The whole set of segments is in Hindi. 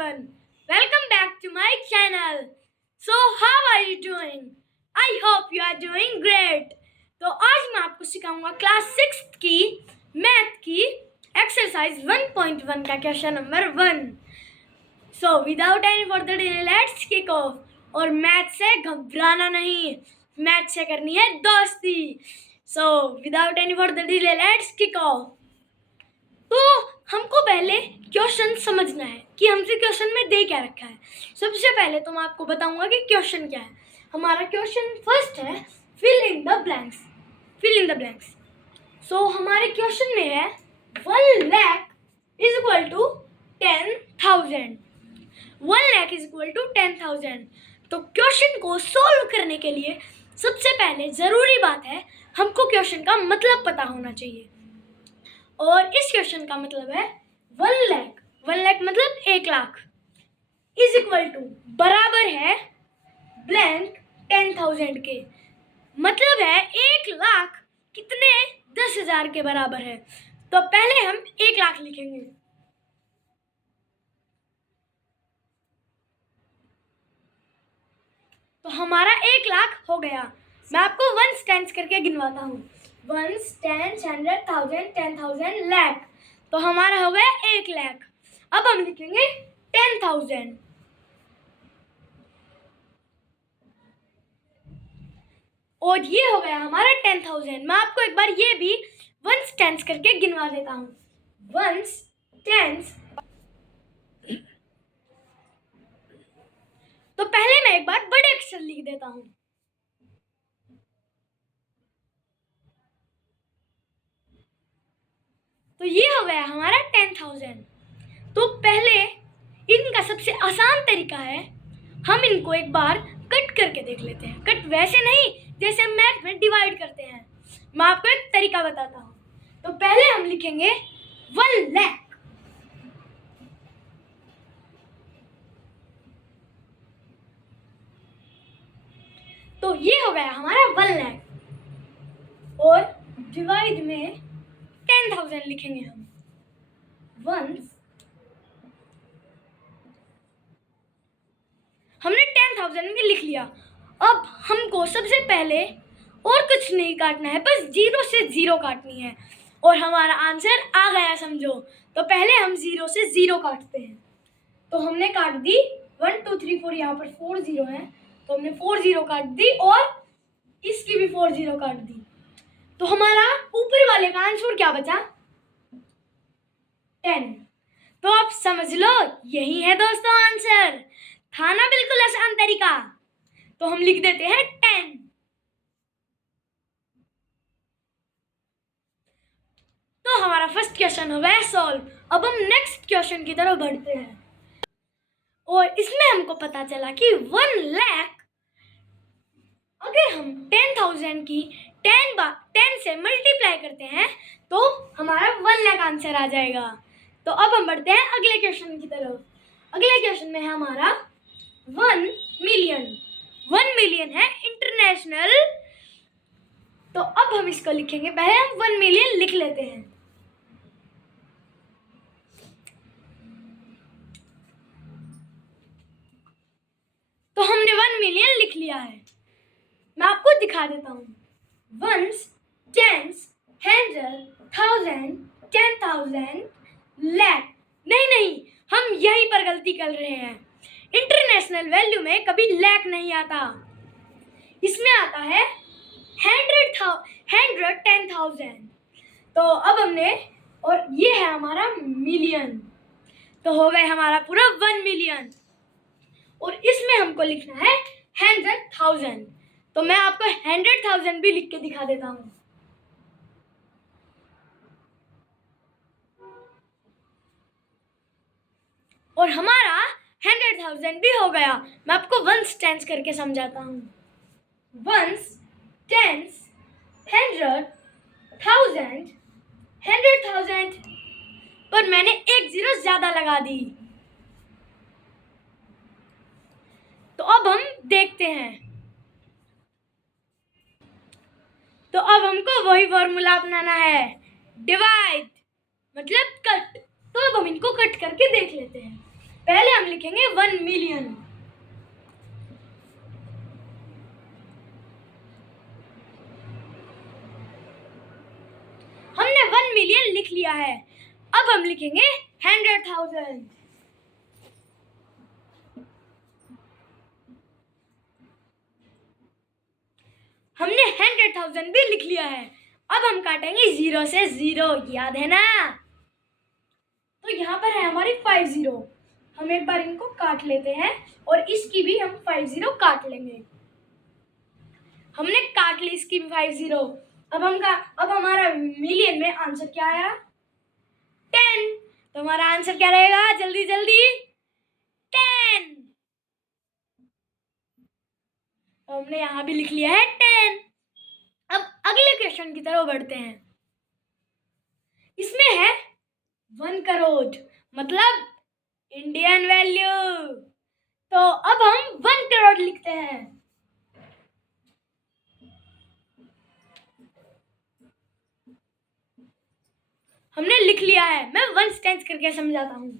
everyone, welcome back to my channel. So how are you doing? I hope you are doing great. तो आज मैं आपको सिखाऊंगा क्लास 6 की मैथ की एक्सरसाइज 1.1 का question number 1. So without any further delay, let's kick off. और मैथ से घबराना नहीं, मैथ से करनी है दोस्ती. So without any further delay, let's kick off. तो हमको पहले क्वेश्चन समझना है कि हमसे क्वेश्चन में दे क्या रखा है. सबसे पहले तो मैं आपको बताऊंगा कि क्वेश्चन क्या है. हमारा क्वेश्चन फर्स्ट है fill in the blanks. So हमारे क्वेश्चन में है 1 lakh is equal to 10,000. 1 lakh is equal to 10,000. तो क्वेश्चन को सॉल्व करने के लिए सबसे पहले ज़रूरी बात है हमको क्वेश्चन का मतलब पता होना चाहिए. और इस क्वेश्चन का मतलब है 1 लाख मतलब 1 लाख इज इक्वल टू बराबर है ब्लैंक 10,000 के. मतलब है 1 लाख कितने 10,000 के बराबर है. तो पहले हम 1 लाख लिखेंगे. तो हमारा 1 लाख हो गया. मैं आपको वंस टेंस करके गिनवाता हूँ. Ones, tens, 100, 1000, 10,000, lakh. तो हमारा हो गया 1 लाख. अब हम लिखेंगे 10,000. और ये हो गया हमारा 10,000. मैं आपको एक बार ये भी वंस टेंस करके गिनवा देता हूँ. Ones, tens. तो पहले मैं एक बार बड़े अक्षर लिख देता हूँ. तो ये हो गया हमारा 10,000. तो पहले इनका सबसे आसान तरीका है हम इनको एक बार कट करके देख लेते हैं. कट वैसे नहीं जैसे मैथ में डिवाइड करते हैं. मैं आपको एक तरीका बताता हूँ. तो पहले हम लिखेंगे 1 लाख. तो ये हो गया हमारा 1 लाख. और डिवाइड में 10,000 लिखेंगे हम. वंस हमने 10,000 भी लिख लिया. अब हमको सबसे पहले और कुछ नहीं काटना है, बस 0 से 0 काटनी है और हमारा आंसर आ गया समझो. तो पहले हम 0 से 0 काटते हैं. तो हमने काट दी 1 2 3 4. यहाँ पर 4 0 है तो हमने 4 0 काट दी और इसकी भी 4 0 काट दी. तो हमारा ऊपर वाले का आंसर क्या बचा 10. तो आप समझ लो यही है दोस्तों आंसर. था ना बिल्कुल आसान तरीका. तो हम लिख देते हैं 10. तो हमारा फर्स्ट क्वेश्चन हो गया सॉल्व. अब हम नेक्स्ट क्वेश्चन की तरफ बढ़ते हैं. और इसमें हमको पता चला कि 1 लाख अगर हम 10,000 की 10 से मल्टीप्लाई करते हैं तो हमारा 1 लाख आंसर आ जाएगा. तो अब हम बढ़ते हैं अगले क्वेश्चन की तरफ. अगले क्वेश्चन में है हमारा 1 मिलियन. 1 मिलियन है इंटरनेशनल. तो अब हम इसको लिखेंगे. पहले हम 1 मिलियन लिख लेते हैं. तो हमने 1 मिलियन लिख लिया है. मैं आपको दिखा देता हूँ. Ones, tens, 100, 1000, 10,000, lakh. नहीं हम यहीं पर गलती कर रहे हैं. इंटरनेशनल वैल्यू में कभी लाख नहीं आता. इसमें आता है 110,000. तो अब हमने और ये है हमारा मिलियन. तो हो गए हमारा पूरा 1 मिलियन. और इसमें हमको लिखना है 100,000. तो मैं आपको 100,000 भी लिख के दिखा देता हूँ. और हमारा 100,000 भी हो गया. मैं आपको वंस टेंस करके समझाता हूँ. Ones, tens, 100,000, 100,000. पर मैंने एक 0 ज्यादा लगा दी. तो अब हम देखते हैं. तो अब हमको वही फॉर्मूला अपनाना है, डिवाइड मतलब कट. तो अब हम इनको कट करके देख लेते हैं. पहले हम लिखेंगे 1 मिलियन। हमने 1 मिलियन लिख लिया है। अब हम लिखेंगे 100,000। हमने 100,000 भी लिख लिया है। अब हम काटेंगे 0 से 0, याद है ना? तो यहाँ पर है हमारी 50। हम एक बार इनको काट लेते हैं और इसकी भी हम 50 काट लेंगे। हमने काट ली इसकी भी 50। अब हमारा मिलियन में आंसर क्या आया? 10। तो हमारा आंसर क्या रहेगा? जल्दी जल्दी 10। तो हमने यहाँ भी लिख लिया है 10। अब अगले क्वेश्चन की तरफ बढ़ते हैं। इसमें है 1 करोड़, मतलब इंडियन वैल्यू। तो अब हम 1 करोड़ लिखते हैं। हमने लिख लिया है। मैं वंस टेंस करके समझाता हूँ।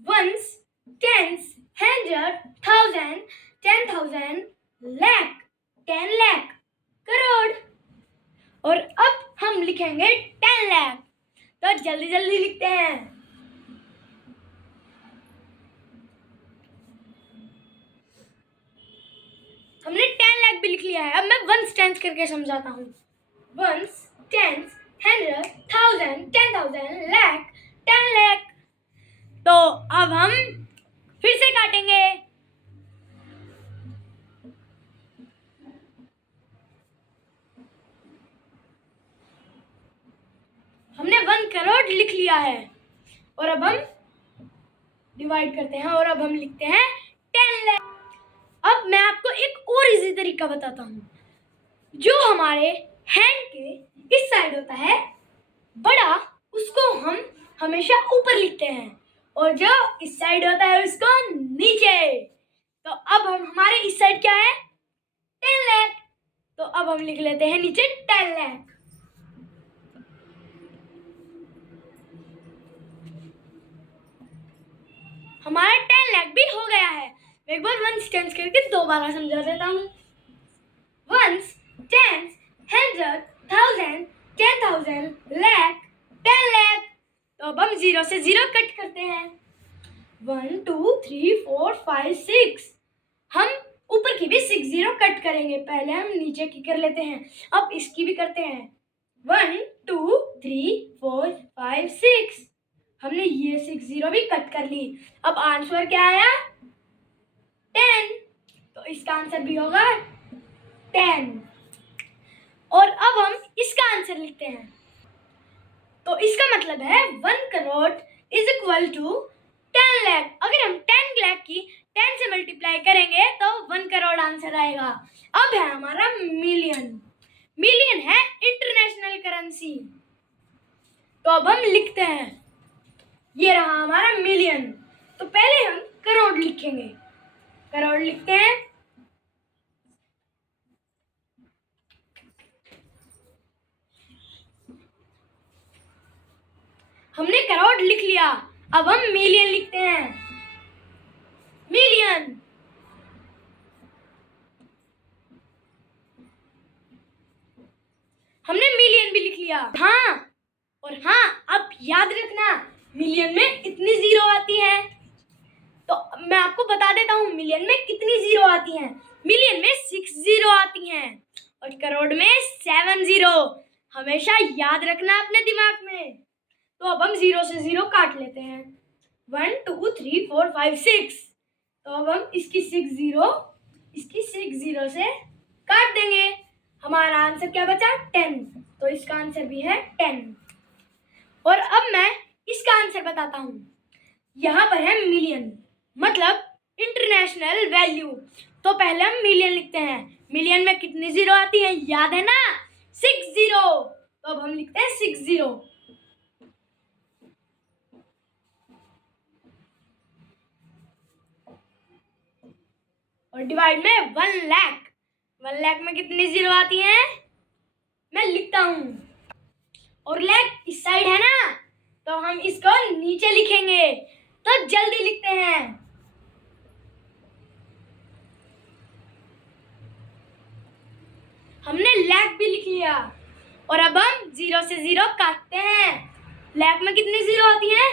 Ones, tens, 100, 1000, 10,000, lakh, 10 lakh, crore. और अब हम लिखेंगे 10 लाख। तो जल्दी जल्दी लिखते हैं। हमने 10 लाख भी लिख लिया है। अब मैं वंस टेंस करके समझाता हूँ। Ones, tens, 100, 1000, 10,000, lakh, 10 lakh. तो अब हम फिर से काटेंगे। हमने 1 करोड़ लिख लिया है और अब हम डिवाइड करते हैं और अब हम लिखते हैं 10 लाख। अब मैं आपको एक और इजी तरीका बताता हूँ। जो हमारे हैंड के इस साइड होता है बड़ा, उसको हम हमेशा ऊपर लिखते हैं और जो इस साइड होता है उसको नीचे। तो अब हम हमारे इस साइड क्या है? 10 लाख। तो अब हम लिख लेते हैं नीचे 10 लाख। हमारा 10 लाख भी हो गया है। मैं एक बार वंस टेंस करके दोबारा समझा देता हूँ। Ones, tens, 100, 1000, 10,000, lakh, 10 lakh. तो अब हम 0 से 0 कट करते हैं। 1 2 3 4 5 6। हम ऊपर की भी 6 0 कट करेंगे। पहले हम नीचे की कर लेते हैं। अब इसकी भी करते हैं। 1 2 3 4 5 6। हमने ये 6 0 भी कट कर ली। अब आंसर क्या आया? 10। तो इसका आंसर भी होगा 10। और अब हम इसका आंसर लिखते हैं। तो इसका मतलब है 1 crore is equal to 10 lakh. अगर हम 10 लाख की 10 से मल्टीप्लाई करेंगे तो 1 करोड़ आंसर आएगा। अब है हमारा मिलियन। मिलियन है इंटरनेशनल करेंसी। तो अब हम लिखते हैं, ये रहा हमारा मिलियन। तो पहले हम करोड़ लिखेंगे। करोड़ लिखते हैं। हमने करोड़ लिख लिया। अब हम मिलियन लिखते हैं। मिलियन। हमने मिलियन भी लिख लिया। हाँ, और हाँ, अब याद रखना मिलियन में कितनी जीरो आती है। तो मैं आपको बता देता हूँ मिलियन में कितनी जीरो आती हैं। मिलियन में 6 जीरो आती हैं और करोड़ में 7 जीरो। हमेशा याद रखना अपने दिमाग में। तो अब हम 0 से 0 काट लेते हैं। 1 2 3 4 5 6। तो अब हम इसकी 6 0 से काट देंगे। हमारा आंसर क्या बचा? 10। तो इसका आंसर भी है 10। और अब मैं इसका आंसर बताता हूँ। यहाँ पर है मिलियन, मतलब इंटरनेशनल वैल्यू। तो पहले हम मिलियन लिखते हैं। मिलियन में कितनी जीरो आती है? याद है ना? 6 0। तो अब हम लिखते हैं 6 0। और डिवाइड में 1 लाख। 1 लाख में कितनी जीरो आती हैं? मैं लिखता हूं। और लाख इस साइड है ना, तो हम इसको नीचे लिखेंगे। तो जल्दी लिखते सकते हैं। हमने लैक भी लिख लिया और अब हम 0 से 0 काटते हैं। लैक में कितनी 0 होती हैं?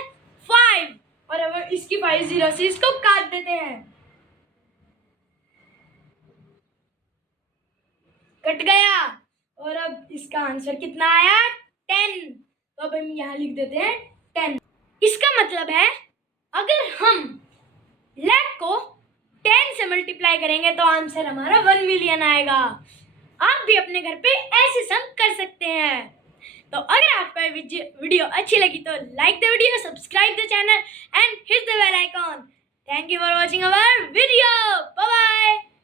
5। और अब इसकी 5 0 से इसको काट देते हैं। कट गया। और अब इसका आंसर कितना आया? 10। तो अब हम यहाँ लिख देते हैं 10। इसका मतलब है अगर हम लैक को 10 से मल्टीप्लाई करेंगे तो आंसर हमारा 1 मिलियन आएगा। आप भी अपने घर पे ऐसे सम कर सकते हैं। तो अगर आपको वीडियो अच्छी लगी तो like the video, subscribe the channel and hit the bell icon. Thank you for watching our video. Bye bye.